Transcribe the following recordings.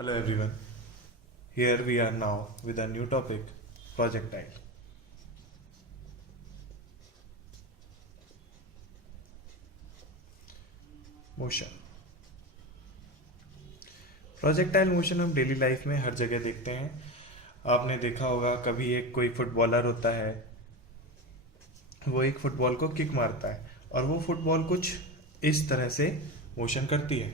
Hello everyone. Here we are now with a new topic, projectile. Motion. Projectile motion हम daily life में हर जगह देखते हैं. आपने देखा होगा कभी एक कोई फुटबॉलर होता है, वो एक फुटबॉल को किक मारता है और वो फुटबॉल कुछ इस तरह से मोशन करती है.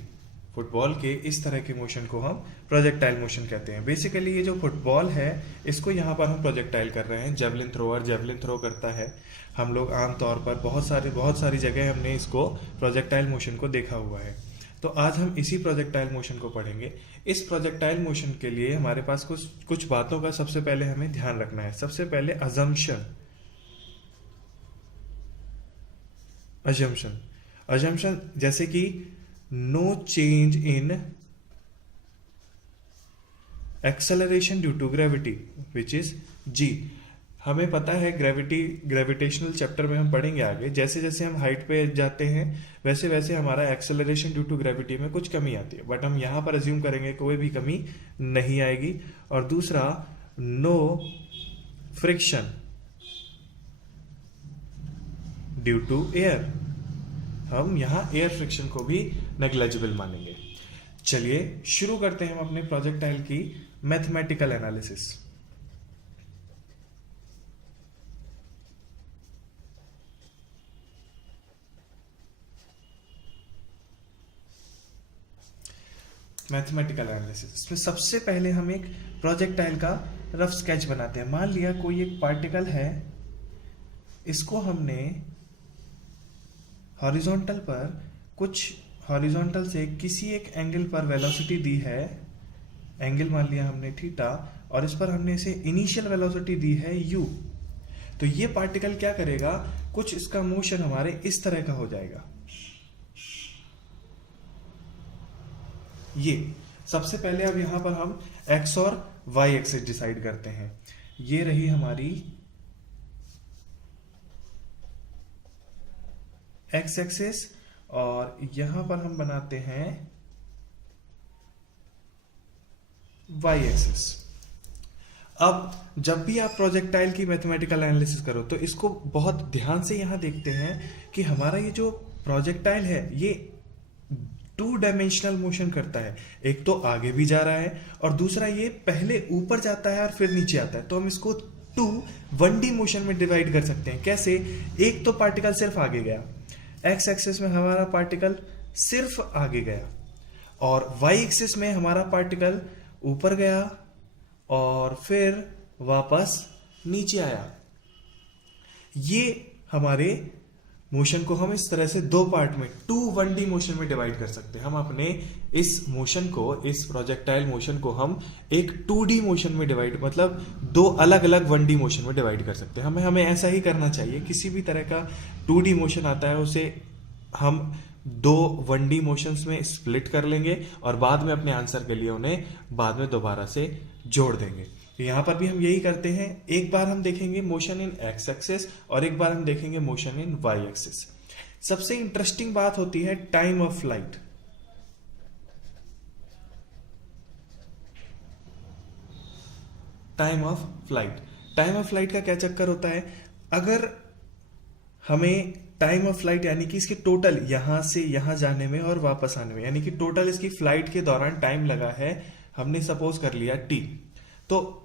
फुटबॉल के इस तरह के मोशन को हम प्रोजेक्टाइल मोशन कहते हैं. बेसिकली ये जो फुटबॉल है, इसको यहाँ पर हम प्रोजेक्टाइल कर रहे हैं. जेवलिन थ्रोअर जेवलिन थ्रो करता है. हम लोग आमतौर पर बहुत सारी जगह हमने इसको प्रोजेक्टाइल मोशन को देखा हुआ है. तो आज हम इसी प्रोजेक्टाइल मोशन को पढ़ेंगे. इस प्रोजेक्टाइल मोशन के लिए हमारे पास कुछ बातों का सबसे पहले हमें ध्यान रखना है. सबसे पहले अजम्पशन. अजम्पशन जैसे कि no change in acceleration due to gravity which is G. हमें पता है ग्रेविटेशनल चैप्टर में हम पढ़ेंगे आगे, जैसे जैसे हम हाइट पे जाते हैं वैसे वैसे हमारा एक्सेलरेशन ड्यू टू ग्रेविटी में कुछ कमी आती है. बट हम यहां पर अज्यूम करेंगे कोई भी कमी नहीं आएगी. और दूसरा, no friction due to air. हम यहां एयर फ्रिक्शन को भी नेग्लेजिबल मानेंगे. चलिए शुरू करते हैं हम अपने प्रोजेक्टाइल की मैथमेटिकल एनालिसिस. मैथमेटिकल एनालिसिस इसमें सबसे पहले हम एक प्रोजेक्टाइल का रफ स्केच बनाते हैं. मान लिया कोई एक पार्टिकल है, इसको हमने हॉरिजॉन्टल पर कुछ हॉरिजॉन्टल से किसी एक एंगल पर वेलोसिटी दी है. एंगल मान लिया हमने थीटा, और इस पर हमने इसे इनिशियल वेलोसिटी दी है u. तो ये पार्टिकल क्या करेगा, कुछ इसका मोशन हमारे इस तरह का हो जाएगा. ये सबसे पहले अब यहां पर हम x और y एक्सिस डिसाइड करते हैं. ये रही हमारी x एक्सिस और यहां पर हम बनाते हैं y एक्सिस. अब जब भी आप प्रोजेक्टाइल की मैथमेटिकल एनालिसिस करो तो इसको बहुत ध्यान से यहां देखते हैं कि हमारा ये जो प्रोजेक्टाइल है ये 2 डायमेंशनल मोशन करता है. एक तो आगे भी जा रहा है और दूसरा ये पहले ऊपर जाता है और फिर नीचे आता है. तो हम इसको 1D मोशन में डिवाइड कर सकते हैं. कैसे? एक तो पार्टिकल सिर्फ आगे गया, एक्स एक्सिस में हमारा पार्टिकल सिर्फ आगे गया, और वाई एक्सिस में हमारा पार्टिकल ऊपर गया और फिर वापस नीचे आया. ये हमारे मोशन को हम इस तरह से 2 पार्ट में 1D मोशन में डिवाइड कर सकते हैं. हम अपने इस मोशन को, इस प्रोजेक्टाइल मोशन को हम एक 2D मोशन में डिवाइड, मतलब 2 अलग अलग 1D मोशन में डिवाइड कर सकते हैं. हमें ऐसा ही करना चाहिए. किसी भी तरह का 2D मोशन आता है उसे हम 2 1D मोशंस में स्प्लिट कर लेंगे और बाद में अपने आंसर के लिए उन्हें बाद में दोबारा से जोड़ देंगे. तो यहां पर भी हम यही करते हैं. एक बार हम देखेंगे मोशन इन एक्स एक्सिस और एक बार हम देखेंगे मोशन इन वाई एक्सिस. सबसे इंटरेस्टिंग बात होती है time of flight. Time of flight का क्या चक्कर होता है? अगर हमें टाइम ऑफ फ्लाइट यानी कि इसके टोटल यहां से यहां जाने में और वापस आने में, यानी कि टोटल इसकी फ्लाइट के दौरान टाइम लगा है, हमने सपोज कर लिया t. तो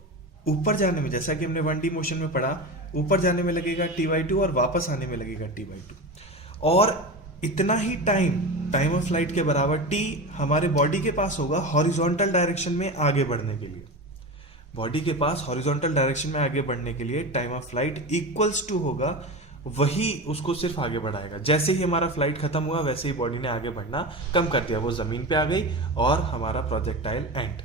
ऊपर जाने में, जैसा कि हमने 1D मोशन में पढ़ा, ऊपर जाने में लगेगा t/2 और वापस आने में लगेगा t/2. और इतना ही टाइम ऑफ फ्लाइट के बराबर t हमारे बॉडी के पास होगा हॉरिजॉन्टल डायरेक्शन में आगे बढ़ने के लिए. बॉडी के पास हॉरिजॉन्टल डायरेक्शन में आगे बढ़ने के लिए time of flight equals to होगा, वही उसको सिर्फ आगे बढ़ाएगा. जैसे ही हमारा फ्लाइट खत्म हुआ वैसे ही बॉडी ने आगे बढ़ना कम कर दिया, वो जमीन पे आ गई और हमारा प्रोजेक्टाइल एंड.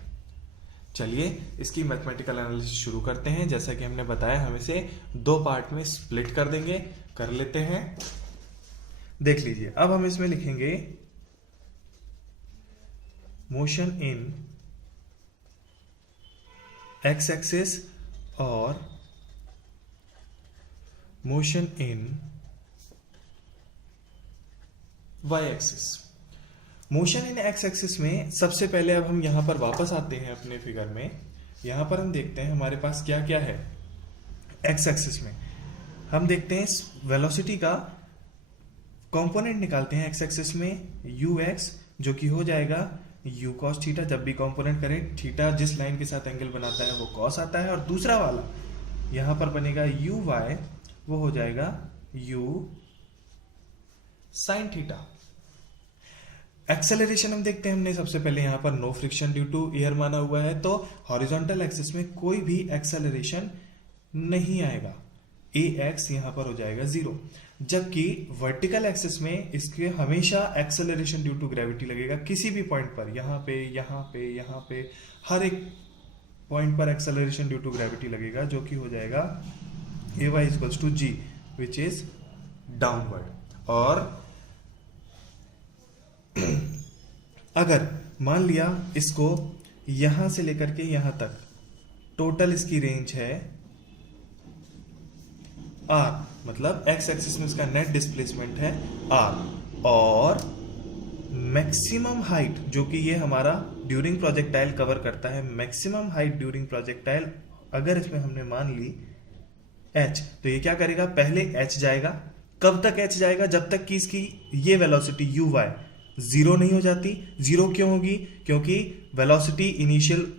चलिए इसकी मैथमेटिकल एनालिसिस शुरू करते हैं. जैसा कि हमने बताया, हम इसे 2 पार्ट में स्प्लिट कर देंगे. कर लेते हैं. देख लीजिए, अब हम इसमें लिखेंगे मोशन इन एक्स एक्सिस और motion in y axis. Motion in x axis में सबसे पहले अब हम यहां पर वापस आते हैं अपने फिगर में। यहां पर हम देखते हैं हमारे पास क्या क्या है। एक्स एक्सिस में हम देखते हैं वेलोसिटी का कंपोनेंट निकालते हैं एक्स एक्सिस में यू एक्स, जो कि हो जाएगा यू कॉस थीटा। जब भी कंपोनेंट करें थीटा जिस लाइन के साथ एंगल बनाता है वो कॉस आता है, और दूसरा वाला यहां पर बनेगा यू वाई, वो हो जाएगा यू साइन थीटा। एक्सेलरेशन हम देखते हैं, हमने सबसे पहले यहां पर no friction due to air माना हुआ है, तो हॉरिजॉन्टल एक्सिस में कोई भी एक्सेलरेशन नहीं आएगा, ए एक्स यहां पर हो जाएगा 0। जबकि वर्टिकल एक्सिस में इसके हमेशा एक्सेलरेशन ड्यू टू ग्रेविटी लगेगा किसी भी पॉइंट पर, यहां पे यहां पे यहां पे, हर एक पॉइंट पर एक्सेलरेशन ड्यू टू ग्रेविटी लगेगा, जो कि हो जाएगा a y equals to g which is downward. और अगर मान लिया इसको यहां से लेकर के यहां तक टोटल इसकी रेंज है आर, मतलब एक्स एक्सिस में इसका नेट डिस्प्लेसमेंट है आर, और मैक्सिमम हाइट जो कि ये हमारा ड्यूरिंग प्रोजेक्टाइल कवर करता है, मैक्सिमम हाइट ड्यूरिंग प्रोजेक्टाइल अगर इसमें हमने मान ली h, तो ये क्या करेगा, पहले h जाएगा। कब तक h जाएगा, जब तक कि इसकी ये वेलोसिटी यू वाई जीरो नहीं हो जाती। जीरो क्यों होगी, क्योंकि वेलोसिटी इनिशियल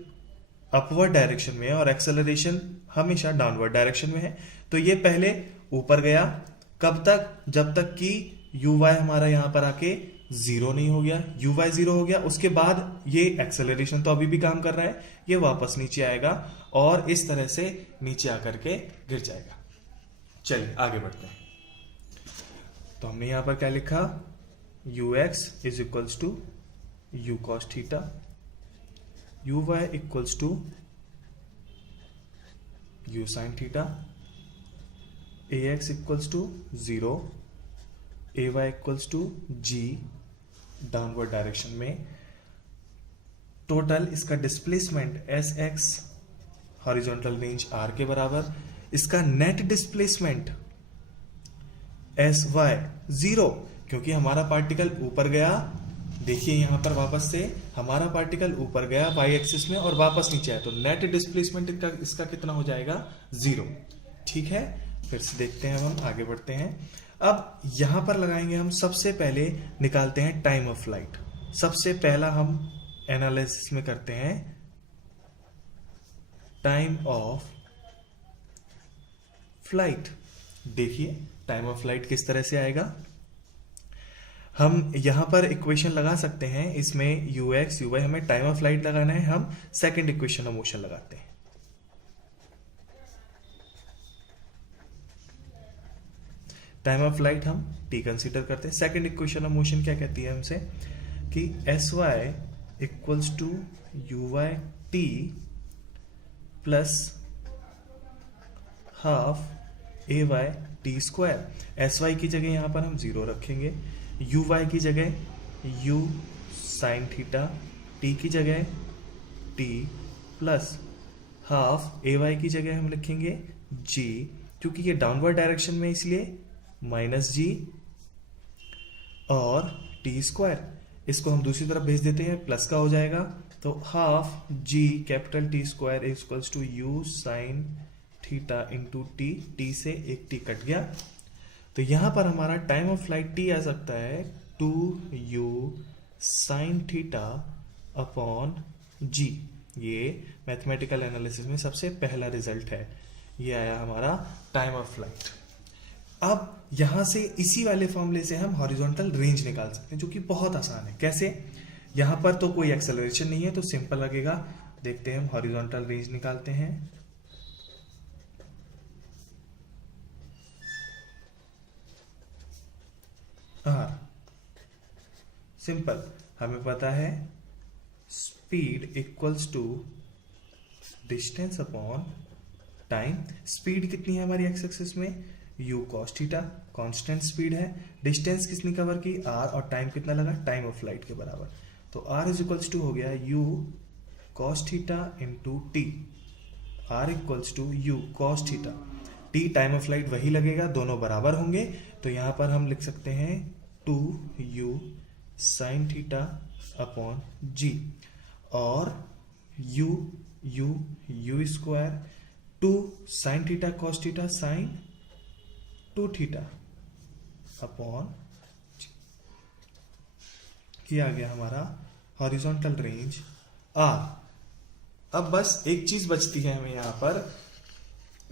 अपवर्ड डायरेक्शन में है और एक्सेलरेशन हमेशा डाउनवर्ड डायरेक्शन में है। तो ये पहले ऊपर गया, कब तक, जब तक कि यू वाई हमारा यहां पर आके जीरो नहीं हो गया। यू वाई जीरो हो गया, उसके बाद ये एक्सेलरेशन तो अभी भी काम कर रहा है, ये वापस नीचे आएगा और इस तरह से नीचे आकर के गिर जाएगा। चलिए आगे बढ़ते हैं। तो हमने यहां पर क्या लिखा, u x is equals to u cos theta, u y equals to u sine theta, a x equals to 0, a y equals to g downward direction में। टोटल इसका displacement s x horizontal range r के बराबर, इसका net displacement S Y 0, क्योंकि हमारा particle ऊपर गया। देखिए यहां पर वापस से हमारा पार्टिकल ऊपर गया वाई एक्सिस में और वापस नीचे आया, तो नेट डिस्प्लेसमेंट इसका कितना हो जाएगा 0। ठीक है, फिर से देखते हैं, हम आगे बढ़ते हैं। अब यहां पर लगाएंगे हम, सबसे पहले निकालते हैं टाइम ऑफ फ्लाइट। सबसे पहला हम एनालिसिस में करते हैं टाइम ऑफ फ्लाइट। देखिए टाइम ऑफ फ्लाइट किस तरह से आएगा। हम यहां पर इक्वेशन लगा सकते हैं, इसमें यू एक्स यू वाई, हमें टाइम ऑफ फ्लाइट लगाना है, हम सेकंड इक्वेशन ऑफ मोशन लगाते हैं। टाइम ऑफ फ्लाइट हम टी कंसीडर करते हैं। सेकंड इक्वेशन ऑफ मोशन क्या कहती है हमसे कि s y equals to u y t plus half a y t square. S y की जगह यहां पर हम 0 रखेंगे, यू वाई की जगह यू साइन थीटा, टी की जगह T plus half a Y की जगह हम लिखेंगे जी, क्योंकि ये डाउनवर्ड डायरेक्शन में इसलिए माइनस जी, और टी स्क्वायर इसको हम दूसरी तरफ भेज देते हैं, प्लस का हो जाएगा, तो half g capital t square equals to u sine theta into t, t से एक टी कट गया। तो यहां पर हमारा टाइम ऑफ फ्लाइट टी आ सकता है 2u sine theta upon g. ये मैथमेटिकल एनालिसिस में सबसे पहला रिजल्ट है, ये आया हमारा टाइम ऑफ फ्लाइट। अब यहां से इसी वाले फॉर्मूले से हम हॉरिजॉन्टल रेंज निकाल सकते हैं, जो कि बहुत आसान है। कैसे, यहां पर तो कोई एक्सेलरेशन नहीं है तो सिंपल लगेगा। देखते हैं हम हॉरिजॉन्टल रेंज निकालते हैं। सिंपल, हमें पता है speed equals to distance upon time. Speed कितनी है हमारी एक्स एक्सिस में, u cos theta, constant speed है। डिस्टेंस किसने कवर की, r, और टाइम कितना लगा, टाइम ऑफ फ्लाइट के बराबर। तो r इज इक्वल्स टू हो गया u cos theta into t, r equals to u cos theta, t time of flight वही लगेगा, दोनों बराबर होंगे। तो यहां पर हम लिख सकते हैं 2u sine theta upon g, और u u u square 2 sine theta cos theta sine 2 theta upon g. ये आ गया हमारा हॉरिजॉन्टल रेंज आर। अब बस एक चीज बचती है हमें यहां पर,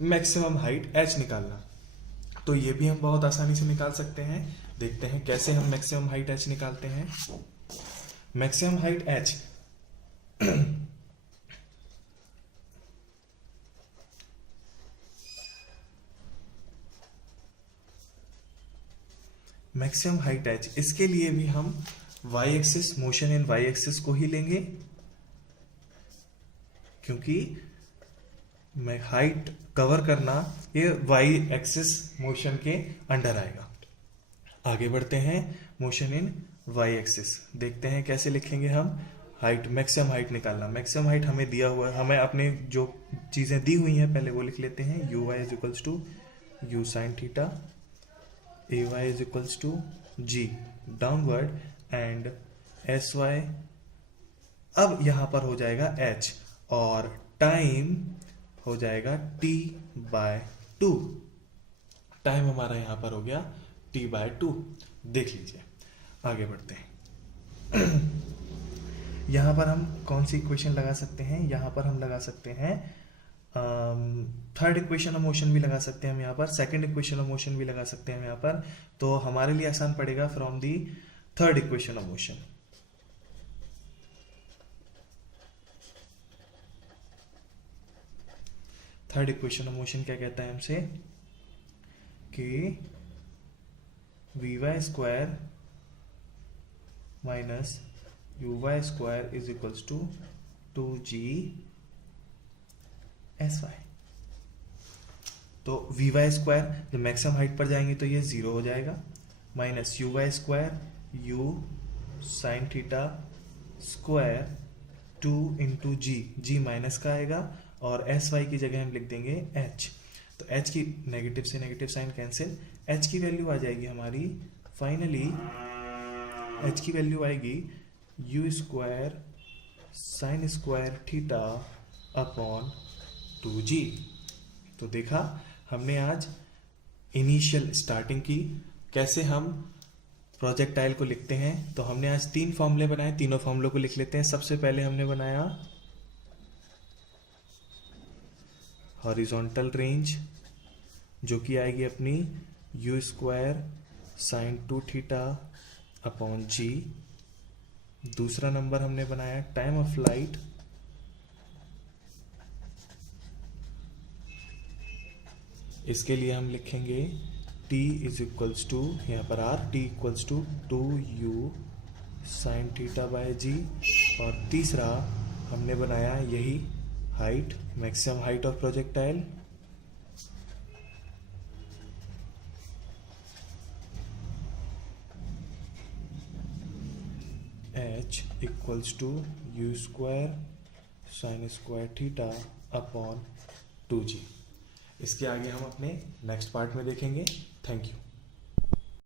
मैक्सिमम हाइट एच निकालना। तो ये भी हम बहुत आसानी से निकाल सकते हैं। देखते हैं कैसे हम मैक्सिमम हाइट एच निकालते हैं। Maximum height h maximum height h, इसके लिए भी हम y axis, motion in y axis को ही लेंगे, क्योंकि मैं हाइट कवर करना ये वाई एक्सिस मोशन के अंडर आएगा। आगे बढ़ते हैं, मोशन इन वाई एक्सिस देखते हैं कैसे लिखेंगे हम। हाइट, मैक्सिमम हाइट निकालना। मैक्सिमम हाइट हमें दिया हुआ है, हमें अपने जो चीजें दी हुई हैं पहले वो लिख लेते हैं। U y is equals to u sine theta, a y is equals to g downward, and s y अब यहां पर हो जाएगा एच, और टाइम हो जाएगा t बाय 2। टाइम हमारा यहां पर हो गया t बाय 2। देख लीजिए, आगे बढ़ते हैं। यहां पर हम कौन सी इक्वेशन लगा सकते हैं? यहां पर हम लगा सकते हैं थर्ड इक्वेशन ऑफ मोशन भी लगा सकते हैं हम यहाँ पर, सेकंड इक्वेशन ऑफ मोशन भी लगा सकते हैं हम यहाँ पर। तो हमारे लिए आसान पड़ेगा from the third equation of motion. Third equation of motion क्या कहता है हमसे कि v y square minus u y square is equals to 2g s y. तो वी वाई स्क्वायर जब मैक्सिमम हाइट पर जाएंगे तो ये 0 हो जाएगा, minus u y square u sine theta square 2 into g minus का आएगा, और एस वाई की जगह हम लिख देंगे एच। तो एच की नेगेटिव से नेगेटिव साइन कैंसिल, एच की वैल्यू आ जाएगी हमारी फाइनली, एच की वैल्यू आएगी you square sine square theta upon 2g। तो देखा हमने आज इनिशियल स्टार्टिंग की, कैसे हम प्रोजेक्टाइल को लिखते हैं। तो हमने आज 3 फॉर्मूले बनाए, तीनों फॉर्मूलों को लिख लेते हैं। सबसे पहले हमने बनाया हॉरिजॉन्टल रेंज, जो कि आएगी अपनी u square sine 2 theta upon g. दूसरा नंबर हमने बनाया टाइम ऑफ फ्लाइट, इसके लिए हम लिखेंगे t इज इक्वल्स टू, यहाँ पर r, t equals to 2u sine theta by g. और तीसरा हमने बनाया यही height, maximum height of projectile, h equals to u square sine square theta upon 2g। इसके आगे हम अपने नेक्स्ट पार्ट में देखेंगे। Thank you.